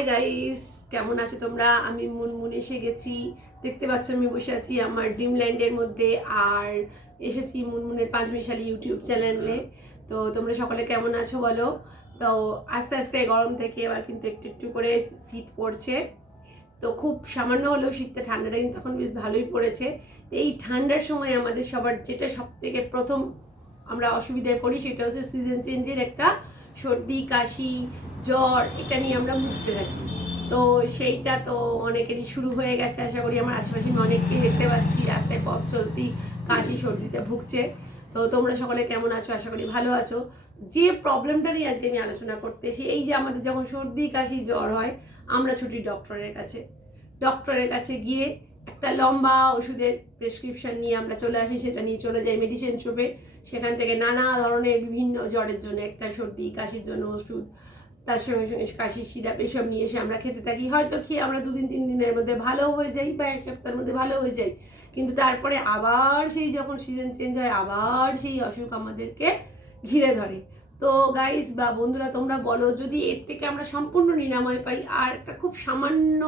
Hi guys, কেমন আছো তোমরা? আমি মুনমুন এসে গেছি। দেখতে পাচ্ছ আমি বসে আছি আমার ড্রিমল্যান্ডের মধ্যে, আর এসেছি মুনমুনের পাঁচমিশালি ইউটিউব চ্যানেলে। তো তোমরা সকলে কেমন আছো বলো। তো আস্তে আস্তে গরম থেকে এবার কিন্তু একটু একটু করে শীত পড়ছে। তো খুব সামান্য হলেও শীতটা, ঠান্ডাটা কিন্তু এখন বেশ ভালোই পড়েছে। এই ঠান্ডার সময় আমাদের সবার যেটা সব থেকে প্রথম আমরা অসুবিধায় পড়ি সেটা হচ্ছে সিজন চেঞ্জের একটা সর্দি, কাশি, জ্বর, এটা নিয়ে আমরা ভুগতে থাকি। তো সেইটা তো অনেকেরই শুরু হয়ে গেছে। আশা করি আমার আশেপাশে আমি অনেককে দেখতে পাচ্ছি রাস্তায় পথ চলতি কাশি সর্দিতে ভুগছে। তো তোমরা সকলে কেমন আছো? আশা করি ভালো আছো। যে প্রবলেমটা নিয়ে আজকে আমি আলোচনা করতেছি, এই যে আমাদের যখন সর্দি, কাশি, জ্বর হয়, আমরা ছুটি ডক্টরের কাছে গিয়ে একটা লম্বা ওষুধের প্রেসক্রিপশন নিয়ে আমরা চলে আসি, সেটা নিয়ে চলে যাই মেডিসিন শপে। সেখান থেকে নানা ধরনের বিভিন্ন জ্বরের জন্য, একটা সর্দি কাশির জন্য ওষুধ, তার সঙ্গে সঙ্গে কাশির সিরাপ, এসব নিয়ে এসে আমরা খেতে থাকি। হয়তো খেয়ে আমরা 2-3 দিনের মধ্যে ভালো হয়ে যাই বা এক সপ্তাহের মধ্যে ভালো হয়ে যাই, কিন্তু তারপরে আবার সেই যখন সিজন চেঞ্জ হয় আবার সেই অসুখ আমাদেরকে ঘিরে ধরে। তো গাইস বা বন্ধুরা, তোমরা বলো, যদি এর থেকে আমরা সম্পূর্ণ নিরাময় পাই আর একটা খুব সামান্য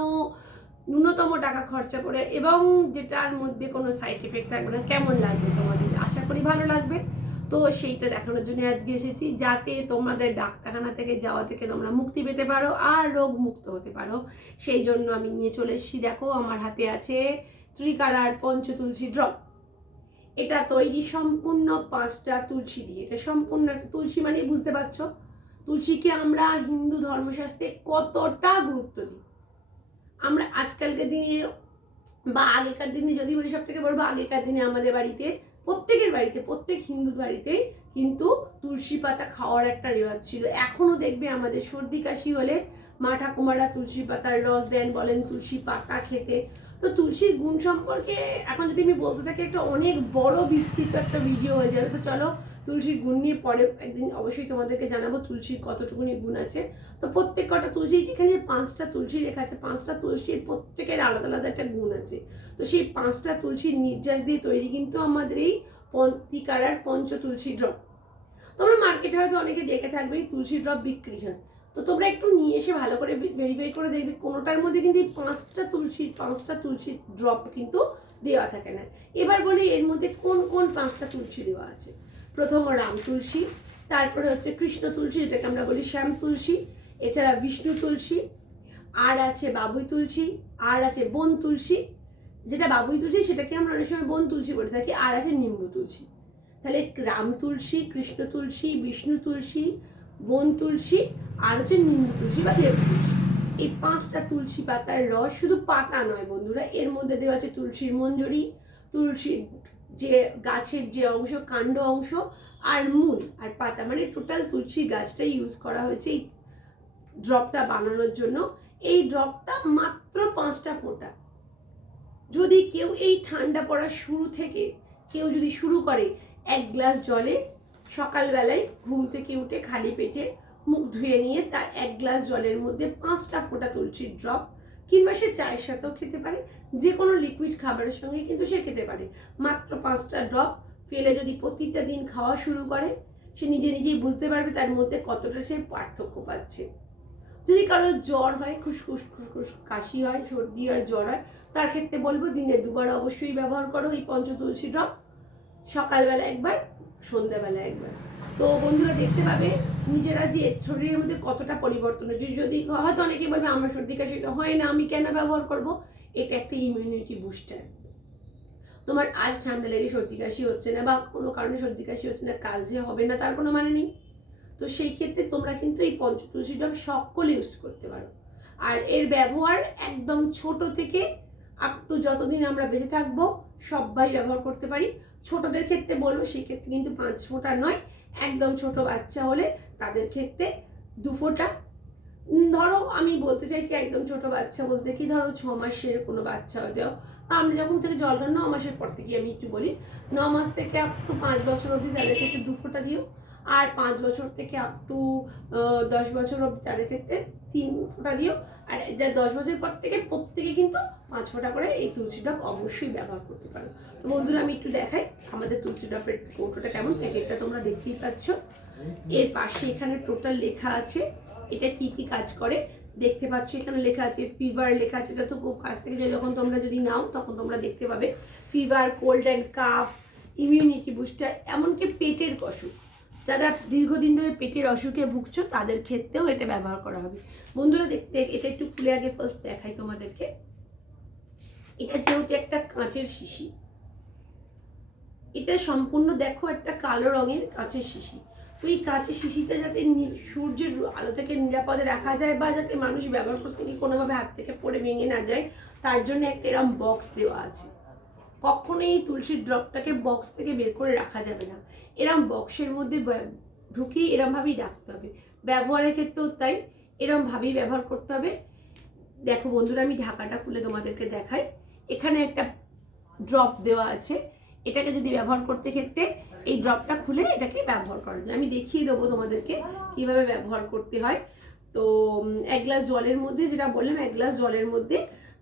ন্যূনতম টাকা খরচা করে, এবং যেটার মধ্যে কোনো সাইড এফেক্ট থাকবে না, কেমন লাগবে তোমাদের? আশা করি ভালো লাগবে। তো সেইটা দেখানোর জন্য আজকে এসেছি, যাতে তোমাদের ডাক্তারখানা থেকে যাওয়া থেকে তোমরা মুক্তি পেতে পারো আর রোগ মুক্ত হতে পারো। সেই জন্য আমি নিয়ে চলে এসেছি। দেখো, আমার হাতে আছে ত্রিকারার পঞ্চতুলসী ড্রপ। এটা তৈরি সম্পূর্ণ 5টা তুলসী দিয়ে। এটা সম্পূর্ণ তুলসী মানে বুঝতে পারছো তুলসীকে আমরা হিন্দু ধর্মশাস্ত্রে কতটা গুরুত্ব দিই। আমরা আজকালকার দিনে বা আগেকার দিনে যদি বলি, সব থেকে বলবো আগেকার দিনে আমাদের বাড়িতে, প্রত্যেকের বাড়িতে, প্রত্যেক হিন্দু বাড়িতে কিন্তু তুলসী পাতা খাওয়ার একটা রেওয়াজ ছিল। এখনো দেখবে আমাদের সর্দি কাশি হলে মা ঠাকুমারা তুলসী পাতার রস দেন, বলেন তুলসী পাতা খেতে। তো তুলসীর গুণ সম্পর্কে এখন যদি আমি বলতে থাকি, একটা অনেক বড় বিস্তৃত একটা ভিডিও হয়ে যাবে। তো চলো, তুলসীর গুণ নিয়ে পরে একদিন অবশ্যই তোমাদেরকে জানাবো তুলসীর কতটুকুনি গুণ আছে। তো প্রত্যেক কটা তুলসী, এখানে 5টা তুলসী লেখা আছে, 5টা তুলসীর প্রত্যেকের আলাদা আলাদা একটা গুণ আছে। তো সেই 5টা তুলসীর নির্যাস দিয়ে তৈরি কিন্তু আমাদের এই ত্রিকারার পঞ্চ তুলসী ড্রপ। তোমরা মার্কেটে হয়তো অনেকে দেখে থাকবে তুলসী ড্রপ বিক্রি হয়। তো তোমরা একটু নিয়ে এসে ভালো করে ভেরিফাই করে দেখবে কোনোটার মধ্যে কিন্তু এই 5টা তুলসীর ড্রপ কিন্তু দেওয়া থাকে না। এবার বলি এর মধ্যে কোন কোন 5টা তুলসী দেওয়া আছে। প্রথম রাম তুলসী, তারপরে হচ্ছে কৃষ্ণ তুলসী, যেটাকে আমরা বলি শ্যাম তুলসী, এছাড়া বিষ্ণু তুলসী, আর আছে বাবুই তুলসী, আর আছে বন তুলসী। যেটা বাবুই তুলসী সেটাকে আমরা অনেক সময় বন তুলসী বলে থাকি, আর আছে নিম্বু তুলসী। তাহলে রাম তুলসী, কৃষ্ণ তুলসী, বিষ্ণু তুলসী, বন তুলসী, আর হচ্ছে নিম্বু তুলসী বা লেবু তুলসী। এই 5টা তুলসী পাতার রস, শুধু পাতা নয় বন্ধুরা, এর মধ্যে দেওয়া আছে তুলসীর মঞ্জরি, তুলসীর যে গাছের যে অংশ, কাণ্ড অংশ, আর মূল আর পাতা, মানে টোটাল তুলসী গাছটাই ইউজ করা হয়েছে এই ড্রপটা বানানোর জন্য। এই ড্রপটা মাত্র 5টা ফোঁটা। যদি কেউ এই ঠান্ডা পড়ার শুরু থেকে কেউ যদি শুরু করে 1 গ্লাস জলে, সকালবেলায় ঘুম থেকে উঠে খালি পেটে মুখ ধুয়ে নিয়ে তার 1 গ্লাস জলের মধ্যে 5টা ফোঁটা তুলসীর ড্রপ, কিংবা সে চায়ের সাথেও খেতে পারে, যে কোনো লিকুইড খাবারের সঙ্গে কিন্তু সে খেতে পারে, মাত্র 5টা ড্রপ ফেলে যদি প্রতিটা দিন খাওয়া শুরু করে, সে নিজে নিজেই বুঝতে পারবে তার মধ্যে কতটা সে পার্থক্য পাচ্ছে। যদি কারো জ্বর হয়, খুসখুস খুসখুস কাশি হয়, সর্দি হয়, জ্বর হয়, তার ক্ষেত্রে বলবো দিনে 2বার অবশ্যই ব্যবহার করো এই পঞ্চতুলসী ড্রপ, সকালবেলা একবার, সন্ধ্যাবেলা একবার। তো বন্ধুরা দেখতে পাবে নিজেরা যে শরীরের মধ্যে কতটা পরিবর্তন হচ্ছে। যদি হয়তো অনেকে বলবে আমার সর্দি কাশি তো হয় না, আমি কেন ব্যবহার করব? এটা একটা ইমিউনিটি বুস্টার। তোমার আজ ঠান্ডা লেগে সর্দি কাশি হচ্ছে না, বা কোনো কারণে সর্দি কাশি হচ্ছে না, কাল যে হবে না তার কোনো মানে নেই। তো সেই ক্ষেত্রে তোমরা কিন্তু এই পঞ্চতুলসী ড্রপ সকলে ইউজ করতে পারো। আর এর ব্যবহার একদম ছোট থেকে আপ টু যতদিন আমরা বেঁচে থাকবো সবাই ব্যবহার করতে পারি। ছোটদের ক্ষেত্রে বলবো সেক্ষেত্রে কিন্তু 5 ফোঁটা নয়, একদম ছোট বাচ্চা হলে তাদের ক্ষেত্রে 2 ফোঁটা। ধরো আমি বলতে চাইছি একদম ছোট বাচ্চা বলতে কি, ধরো 6 মাসের কোনো বাচ্চা হয়তো, আমরা যখন থেকে জল খান 9 মাসের পর থেকে আমি একটু বলি, 9 মাস থেকে আপ টু 5 বছর অবধি তাদের ক্ষেত্রে 2 ফোঁটা দিও, আর 5 বছর থেকে আপ টু 10 বছর অবধি তাদের ক্ষেত্রে 3 ফোঁটা দিও, আর যা 10 বছর পর থেকে প্রত্যেকে কিন্তু 5 ফোঁটা করে এই তুলসী ড্রপ অবশ্যই ব্যবহার করতে পারো। তো বন্ধুরা আমি একটু দেখাই আমাদের তুলসী ড্রপের কৌটোটা কেমন, প্যাকেটটা তোমরা দেখতেই পাচ্ছ। এর পাশে এখানে টোটাল লেখা আছে এটা কি কি কাজ করে। দেখতে পাচ্ছ এখানে লেখা আছে ফিভার লেখা আছে, এটা তো খুব কাছ থেকে যখন তোমরা যদি নাও তখন তোমরা দেখতে পাবে fever, cold and calf, immunity booster, এমনকি পেটের অসুখ, যারা দীর্ঘদিন ধরে পেটের অসুখে ভুগছো তাদের ক্ষেত্রেও এটা ব্যবহার করা হবে। বন্ধুরা দেখতে এটা একটু খুলে আগে ফার্স্ট দেখাই তোমাদেরকে। এটা যেহেতু একটা কাঁচের শিশি, এটা সম্পূর্ণ দেখো একটা কালো রঙের কাঁচের শিশি। ওই কাঁচের শিশিটা যাতে সূর্যের আলো থেকে নিরাপদে রাখা যায় বা যাতে মানুষ ব্যবহার করতে গিয়ে কোনোভাবে হাত থেকে পড়ে ভেঙে না যায়, তার জন্য একটা এরম বক্স দেওয়া আছে। কখনোই এই তুলসীর ড্রপটাকে বক্স থেকে বের করে রাখা যাবে না, এরম বক্সের মধ্যে ঢুকিয়ে এরমভাবেই রাখতে হবে। ব্যবহারের ক্ষেত্রেও তাই, এরমভাবেই ব্যবহার করতে হবে। দেখো বন্ধুরা, আমি ঢাকাটা খুলে তোমাদেরকে দেখাই। এখানে একটা ড্রপ দেওয়া আছে, এটাকে যদি ব্যবহার করতে ক্ষেত্রে এই ড্রপটা খুলে এটাকে ব্যবহার করা যায়। আমি দেখিয়ে দেবো তোমাদেরকে কিভাবে ব্যবহার করতে হয়। তো এক গ্লাস জলের মধ্যে, যেটা বললাম, এক গ্লাস জলের মধ্যে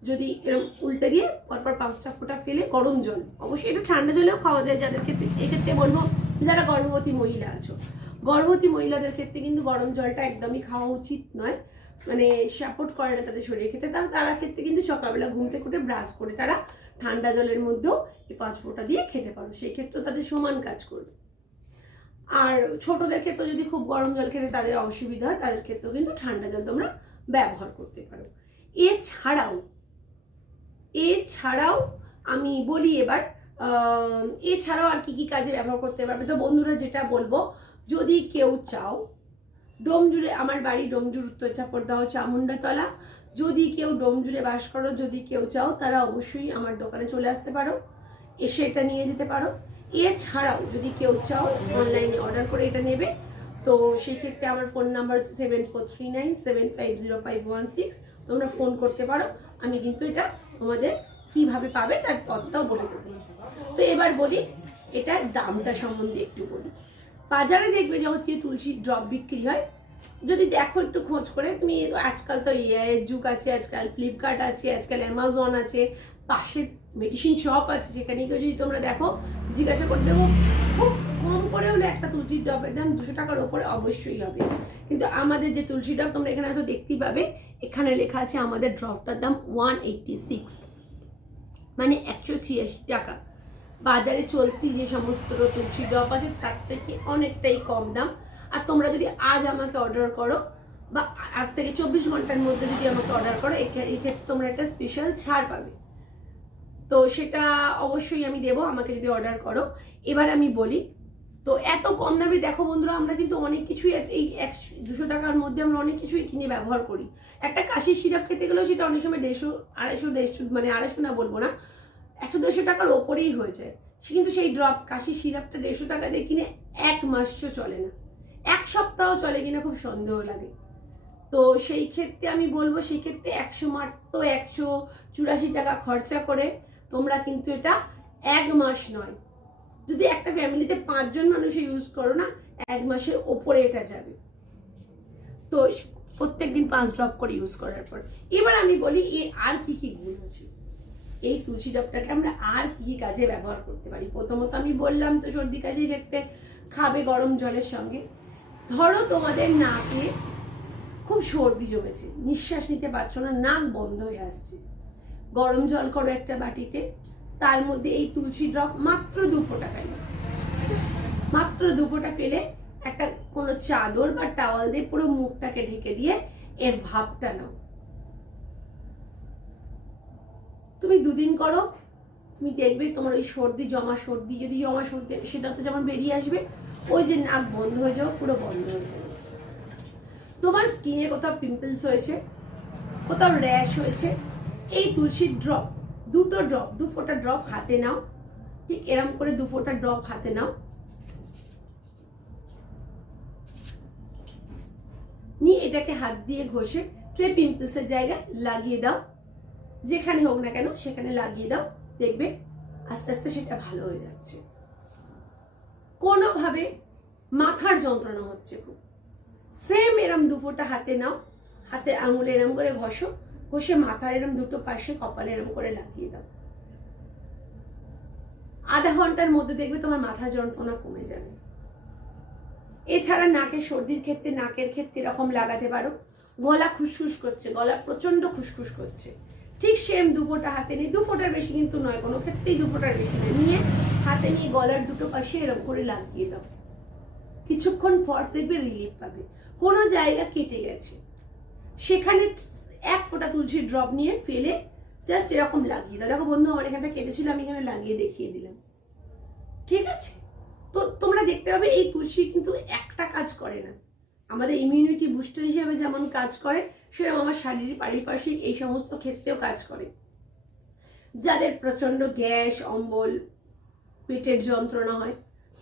যদি এরকম উল্টে দিয়ে পরপর 5টা ফোঁটা ফেলে গরম জল, অবশ্যই এটা ঠান্ডা জলেও খাওয়া যায় যাদের ক্ষেত্রে, এক্ষেত্রে বলবো যারা গর্ভবতী মহিলা আছো, গর্ভবতী মহিলাদের ক্ষেত্রে কিন্তু গরম জলটা একদমই খাওয়া উচিত নয়, মানে সাপোর্ট করে না তাদের শরীরের ক্ষেত্রে। তারা ক্ষেত্রে কিন্তু সকালবেলা ঘুম থেকে উঠে ব্রাশ করে তারা ঠান্ডা জলের মধ্যেও এই 5 ফোঁটা দিয়ে খেতে পারো, সেই ক্ষেত্রেও তাদের সমান কাজ করবে। আর ছোটদের ক্ষেত্রে যদি খুব গরম জল খেতে তাদের অসুবিধা হয়, তাদের ক্ষেত্রেও কিন্তু ঠান্ডা জল তোমরা ব্যবহার করতে পারো। এছাড়াও আমি বলি এবার, এছাড়াও আর কি কি কাজে ব্যবহার করতে পারবে। তো বন্ধুরা যেটা বলবো, যদি কেউ চাও, ডোমজুড়ে, আমার বাড়ি ডোমজুর, উত্তর চাপড়দাহ, চামুন্ডাতলা, যদি কেউ ডোমজুড়ে বাস করো, যদি কেউ চাও, তারা অবশ্যই আমার দোকানে চলে আসতে পারো, এসে এটা নিয়ে যেতে পারো। এছাড়াও যদি কেউ চাও অনলাইনে অর্ডার করে এটা নেবে, তো সেই ক্ষেত্রে আমার ফোন নাম্বার হচ্ছে 7439750516, তোমরা ফোন করতে পারো। আমি কিন্তু এটা তোমাদের কিভাবে পাবে তার পথটাও বলে দেবো। তো এবার বলি এটার দামটা সম্বন্ধে একটু বলি। বাজারে দেখবে যখন যে তুলসীর ড্রপ বিক্রি হয়, যদি দেখো একটু খোঁজ করে তুমি, আজকাল তো এআইয়ের যুগ আছে, আজকাল ফ্লিপকার্ট আছে, আজকাল অ্যামাজন আছে, পাশে মেডিসিন শপ আছে, সেখানে গিয়ে যদি তোমরা দেখো, জিজ্ঞাসা করে দেবো, খুব কম করে হলে একটা তুলসীর ড্রপের দাম 200 টাকার ওপরে অবশ্যই হবে। কিন্তু আমাদের যে তুলসী ড্রপ তোমরা এখানে হয়তো দেখতেই পাবে, এখানে লেখা আছে আমাদের ড্রপটার দাম 186, মানে 186 টাকা। বাজারে চলতি যে সমস্ত তুলসী ড্রপ আছে তার থেকে অনেকটাই কম দাম। আর তোমরা যদি আজ আমাকে অর্ডার করো বা আজ থেকে 24 ঘন্টার মধ্যে যদি আমাকে অর্ডার করো, এই ক্ষেত্রে তোমরা একটা স্পেশাল ছাড় পাবে, তো সেটা অবশ্যই আমি দেবো আমাকে যদি অর্ডার করো। এবার আমি বলি, তো এত কম দামে দেখো বন্ধুরা, আমরা কিন্তু অনেক কিছুই এই 200 টাকার মধ্যে আমরা অনেক কিছুই কিনে ব্যবহার করি। একটা কাশির সিরাপ খেতে গেলেও সেটা অনেক সময় 150 মানে 250 না বলবো না, 100-200 টাকার ওপরেই হয়ে যায়। কিন্তু সেই ড্রপ কাশির সিরাপটা 150 টাকা দিয়ে কিনে 1 মাসও চলে না, 1 সপ্তাহ চলে কিনা খুব সন্দেহ লাগে। তো সেই ক্ষেত্রে আমি বলবো, সেই ক্ষেত্রে মাত্র 184 টাকা খরচা করে তোমরা কিন্তু এটা 1 মাস নয়, যদি একটা ফ্যামিলিতে 5 জন মানুষ ইউজ করো না, 1 মাসের ওপরে এটা যাবে। তো প্রত্যেকদিন 5 ড্রপ করে ইউজ করার পর, এবার আমি বলি এর আর কি কি গুণ আছে, এই তুলসী ড্রপটাকে আমরা আর কি কি কাজে ব্যবহার করতে পারি। প্রথমত আমি বললাম তো সর্দি কাশির ক্ষেত্রে খাবে গরম জলের সঙ্গে। ধরো তোমাদের নাকে খুব সর্দি জমেছে, নিঃশ্বাস নিতে পারছো না, নাক বন্ধ হয়ে আসছে, গরম জল করো একটা বাটিতে, তার মধ্যে এই তুলসী ড্রপ মাত্র 2 ফোঁটা ফেলে, মাত্র 2 ফোঁটা ফেলে একটা কোনো চাদর বা টাওয়াল দিয়ে পুরো মুখটাকে ঢেকে দিয়ে এর ভাবটা নাও। তুমি 2 দিন করো, তুমি দেখবে তোমার ওই সর্দি যদি জমা সর্দি সেটা তো যেমন বেরিয়ে আসবে, ওই যে নাক বন্ধ হয়ে যাবে পুরো বন্ধ হয়ে যাবে। তোমার স্কিনে কোথাও পিম্পলস হয়েছে, কোথাও র্যাশ হয়েছে, এই তুলসীর ড্রপ, 2 ফোঁটা ড্রপ হাতে নাও, ঠিক এরম করে 2 ফোঁটা ড্রপ হাতে নাও, নিয়ে এটাকে হাত দিয়ে ঘষে সেই পিম্পলসের জায়গায় লাগিয়ে দাও, যেখানে হোক না কেন সেখানে লাগিয়ে দাও, দেখবে আস্তে আস্তে সেটা ভালো হয়ে যাচ্ছে। কোনোভাবে মাথার যন্ত্রণা হচ্ছে খুব, সেম এরম 2 ফোঁটা হাতে নাও, হাতে আঙুলে এরম করে ঘষে মাথার এরম দুটো পাশে কপালে এরম করে লাগিয়ে দাও, আধা ঘন্টার মধ্যে দেখবে তোমার মাথার যন্ত্রণা কমে যাবে। এছাড়া নাকের সর্দির ক্ষেত্রে, নাকের ক্ষেত্রে এরকম লাগাতে পারো, গলা খুসখুস করছে, গলা প্রচন্ড খুসখুস করছে, ঠিক সেম 2 ফোঁটা হাতে নিয়ে, 2 ফোঁটার বেশি কিন্তু নয়, কোনো ক্ষেত্রেই 2 ফোঁটার বেশি নয়, নিয়ে হাতে নিয়ে গলার দুটো পাশে এরকম করে লাগিয়ে দাও। কিছুক্ষণ পর দেখবে রিলিফ পাবে। কোনো জায়গা কেটে গেছে সেখানে 1 ফোঁটা তুলসীর ড্রপ নিয়ে ফেলে জাস্ট এরকম লাগিয়ে দাও। দেখো বন্ধু, আমার এখানটা কেটেছিল, আমি এখানে লাগিয়ে দেখিয়ে দিলাম, ঠিক আছে? তো তোমরা দেখতে পাবে এই তুলসী কিন্তু একটা কাজ করে না, আমাদের ইমিউনিটি বুস্টার হিসেবে যেমন কাজ করে, সেরকম আমার শারীরিক পারিপার্শ্বিক এই সমস্ত ক্ষেত্রেও কাজ করে। যাদের প্রচন্ড গ্যাস, অম্বল, পেটের যন্ত্রণা হয়,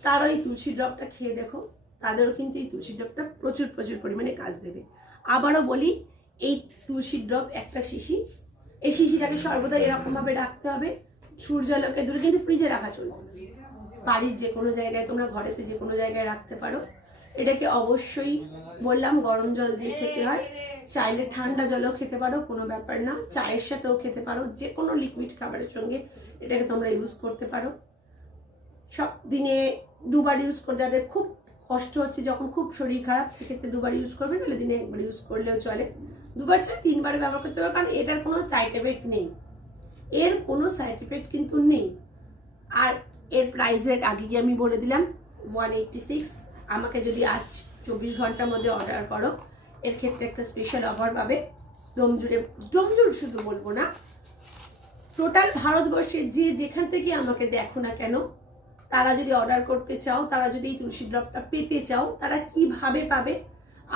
তারা এই তুলসী ড্রপটা খেয়ে দেখো, তাদেরও কিন্তু এই তুলসী ড্রপটা প্রচুর প্রচুর পরিমাণে কাজ দেবে। আবারও বলি, এই তুলসী ড্রপ একটা শিশি, এই শিশিটাকে সর্বদা এরকম ভাবে রাখতে হবে, সূর্যালোকে দূরে, কিন্তু ফ্রিজে রাখা চলবে না, বাড়ির যে কোনো জায়গায়, তোমরা ঘরেতে যে কোনো জায়গায় রাখতে পারো। এটাকে অবশ্যই বললাম গরম জল দিয়ে খেতে হয়, চাইলে ঠান্ডা জলও খেতে পারো, কোনো ব্যাপার না, চায়ের সাথেও খেতে পারো, যে কোনো লিকুইড খাবারের সঙ্গে এটাকে তোমরা ইউজ করতে পারো। সব দিনে 2 বার ইউজ করে, যাদের খুব কষ্ট হচ্ছে, যখন খুব শরীর খারাপ, সেক্ষেত্রে 2 বার ইউজ করবে, নাহলে দিনে 1 বার ইউজ করলেও চলে, 2 বার চলে 3 বার ব্যবহার করতে পারো, কারণ এটার কোনো সাইড এফেক্ট নেই, এর কোনো সাইড এফেক্ট কিন্তু নেই। আর এর প্রাইস রেট আগে গিয়ে আমি বলে দিলাম 186। আমাকে যদি আজ 24 ঘন্টার মধ্যে অর্ডার করো, এর ক্ষেত্রে একটা স্পেশাল অফার পাবে। ডোমজুড়ে শুধু বলবো না, টোটাল ভারতবর্ষে যে যেখান থেকে আমাকে দেখো না কেন, তারা যদি অর্ডার করতে চাও, তারা যদি এই তুলসী ড্রপটা পেতে চাও, তারা কিভাবে পাবে?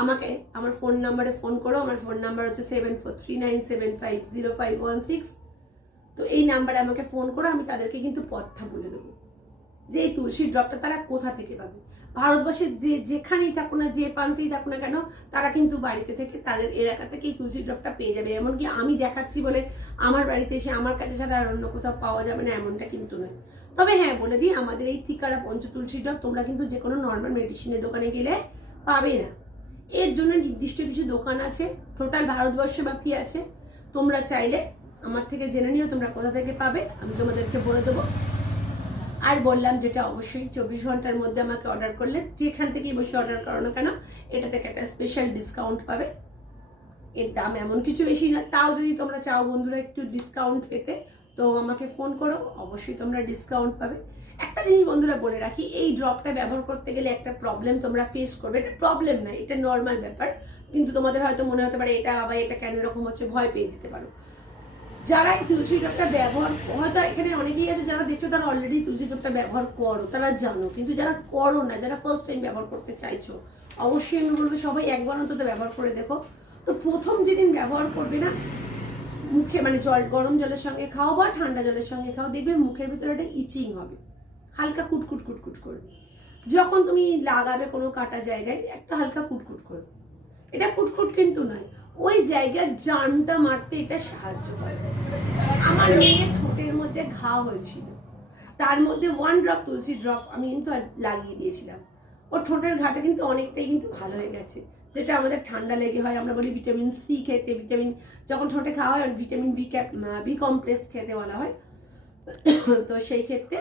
আমাকে আমার ফোন নাম্বারে ফোন করো। আমার ফোন নাম্বার হচ্ছে 7439750516। তো এই নাম্বারে আমাকে ফোন করো, আমি তাদেরকে কিন্তু পথটা বলে দেবো যে এই তুলসী ড্রপটা তারা কোথা থেকে পাবে। ভারতবর্ষের যে যেখানেই থাকুক না, যে প্রান্তেই থাকুক না কেন, তারা কিন্তু বাড়িতে থেকে তাদের এলাকা থেকে এই তুলসী ড্রপটা পেয়ে যাবে। এমনকি আমি দেখাচ্ছি বলে আমার বাড়িতে এসে আমার কাছে ছাড়া আর অন্য কোথাও পাওয়া যাবে না, এমনটা কিন্তু নয়। তবে হ্যাঁ, বলে দিই, আমাদের এই তিকারা পঞ্চতুলসী ড্রপ তোমরা কিন্তু যে কোনো নর্মাল মেডিসিনের দোকানে গেলে পাবে না। এর জন্য নির্দিষ্ট কিছু দোকান আছে, টোটাল ভারতবর্ষব্যাপী আছে। তোমরা চাইলে আমার থেকে জেনে নিও তোমরা কোথা থেকে পাবে, আমি তোমাদেরকে বলে দেবো। আর বললাম যেটা, অবশ্যই 24 ঘন্টার মধ্যে আমাকে অর্ডার করলে, যেখান থেকেই বসে অর্ডার করো না কেন, এটা থেকে একটা স্পেশাল ডিসকাউন্ট পাবে। এর দাম এমন কিছু বেশি না, তাও যদি তোমরা চাও বন্ধুরা একটু ডিসকাউন্ট পেতে, তো আমাকে ফোন করো, অবশ্যই তোমরা ডিসকাউন্ট পাবে। একটা জিনিস বন্ধুরা বলে রাখি, এই ড্রপটা ব্যবহার করতে গেলে একটা প্রবলেম তোমরা ফেস করবে। এটা প্রবলেম না, এটা নর্মাল ব্যাপার, কিন্তু তোমাদের হয়তো মনে হতে পারে এটা বাবা এটা কেন এরকম হচ্ছে, ভয় পেয়ে যেতে পারো। যারা এই তুলসী ড্রপটা ব্যবহার, হয়তো এখানে অনেকেই আছে যারা দেখছো তারা অলরেডি তুলসী ড্রপটা ব্যবহার করো, তারা জানো, কিন্তু যারা করো না, যারা ফার্স্ট টাইম ব্যবহার করতে চাইছো, অবশ্যই আমি বলবো সবাই একবার অন্তত ব্যবহার করে দেখো। তো প্রথম যেদিন ব্যবহার করবে না, মুখে মানে গরম জলের সঙ্গে খাও বা ঠান্ডা জলের সঙ্গে খাও, দেখবে মুখের ভিতরে একটা ইচিং হবে, হালকা কুটকুট কুটকুট করবে। যখন তুমি লাগাবে কোনো কাটা জায়গায়, একটা হালকা কুটকুট করবে। এটা কুটকুট কিন্তু নয়, ওই জায়গার জানটা মারতে এটা সাহায্য করে। আমার মেয়ের ঠোঁটের মধ্যে ঘা হয়েছিল, তার মধ্যে 1 ড্রপ তুলসী ড্রপ আমি কিন্তু লাগিয়ে দিয়েছিলাম, ওর ঠোঁটের ঘাটা কিন্তু অনেকটাই কিন্তু ভালো হয়ে গেছে। যেটা আমাদের ঠান্ডা লেগে হয়, আমরা বলি ভিটামিন সি খেতে, ভিটামিন যখন ঠোঁটে খাওয়া হয় ভিটামিন বি কমপ্লেক্স খেতে বলা হয়, তো সেই ক্ষেত্রে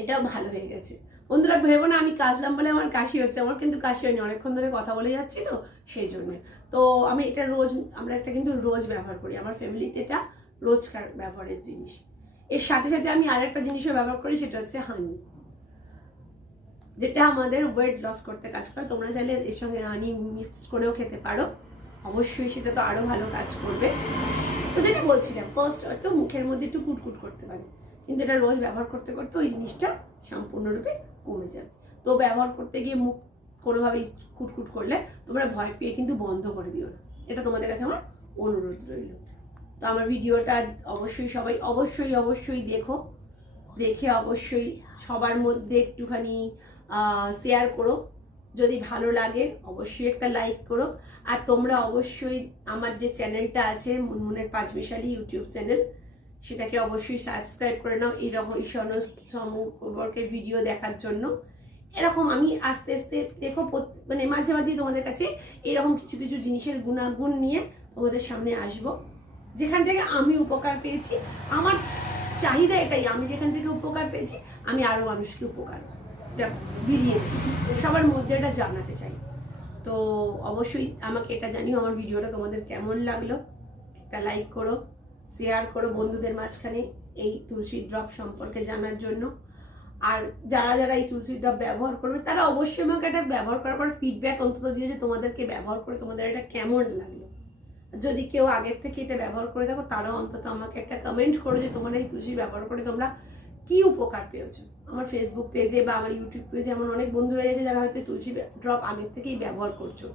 এটাও ভালো হয়ে গেছে। বন্ধুরা ভেবো না আমি কাশলাম বলে আমার কাশি হচ্ছে, আমার কিন্তু কাশি হয়নি, অনেকক্ষণ ধরে কথা বলে যাচ্ছি তো সেই জন্য। তো আমি এটা আমরা এটা কিন্তু রোজ ব্যবহার করি, আমার ফ্যামিলিতে এটা রোজকার ব্যবহারের জিনিস। এর সাথে সাথে আমি আরেকটা জিনিসও ব্যবহার করি, সেটা হচ্ছে হানি, যেটা আমাদের ওয়েট লস করতে কাজ করে। তোমরা চাইলে এর সঙ্গে হানি মিক্স করেও খেতে পারো, অবশ্যই সেটা তো আরো ভালো কাজ করবে। তো যেটা বলছিলাম, ফার্স্ট হয়তো মুখের মধ্যে একটু কুটকুট করতে পারে, কিন্তু এটা রোজ ব্যবহার করতে করতে ওই জিনিসটা সম্পূর্ণরূপে কমে যাবে। তো ব্যবহার করতে গিয়ে মুখ কোনোভাবেই কুটকুট করলে তোমরা ভয় পেয়ে কিন্তু বন্ধ করে দিও না, এটা তোমাদের কাছে আমার অনুরোধ রইল। তো আমার ভিডিওটা অবশ্যই সবাই অবশ্যই দেখো, দেখে অবশ্যই সবার মধ্যে একটুখানি শেয়ার করো, যদি ভালো লাগে অবশ্যই একটা লাইক করো। আর তোমরা অবশ্যই আমার যে চ্যানেলটা আছে মুনমুনের পাঁচমিশালি ইউটিউব চ্যানেল, সেটাকে অবশ্যই সাবস্ক্রাইব করে নাও এইরকম সম্পর্কে ভিডিও দেখার জন্য। এরকম আমি আস্তে আস্তে দেখো মানে মাঝে মাঝে তোমাদের কাছে এরকম কিছু কিছু জিনিসের গুণাগুণ নিয়ে তোমাদের সামনে আসব, যেখান থেকে আমি উপকার পেয়েছি। আমার চাহিদা এটাই, আমি যেখান থেকে উপকার পেয়েছি আমি আরো মানুষকে উপকার বিলিয়ে সবার মধ্যে এটা জানাতে চাই। তো অবশ্যই আমাকে এটা জানিও আমার ভিডিওটা তোমাদের কেমন লাগলো। একটা লাইক করো, শেয়ার করো বন্ধুদের মাঝখানে এই তুলসী ড্রপ সম্পর্কে জানার জন্য। আর যারা যারা এই তুলসী ড্রপ ব্যবহার করবে তারা অবশ্যই আমাকে এটা ব্যবহার করার পর ফিডব্যাক অন্তত দিও যে তোমাদেরকে ব্যবহার করে তোমাদের এটা কেমন লাগলো। যদি কেউ আগের থেকে এটা ব্যবহার করে থাকো তারাও অন্তত আমাকে একটা কমেন্ট করো যে তোমরা এই তুলসী ব্যবহার করে তোমরা কি উপকার পেয়েছো। আমার ফেসবুক পেজে বা আমার ইউটিউব পেজে এমন অনেক বন্ধু রয়েছে যারা হয়তো তুলসী ড্রপ আগের থেকেই ব্যবহার করছো।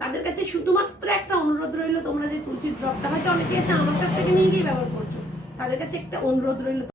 তাদের কাছে শুধুমাত্র একটা অনুরোধ রইলো, তোমরা যে তুলসীর ড্রপটা হয়তো অনেকে আছে আমার কাছ থেকে নিয়ে গিয়ে ব্যবহার করছো, তাদের কাছে একটা অনুরোধ রইলো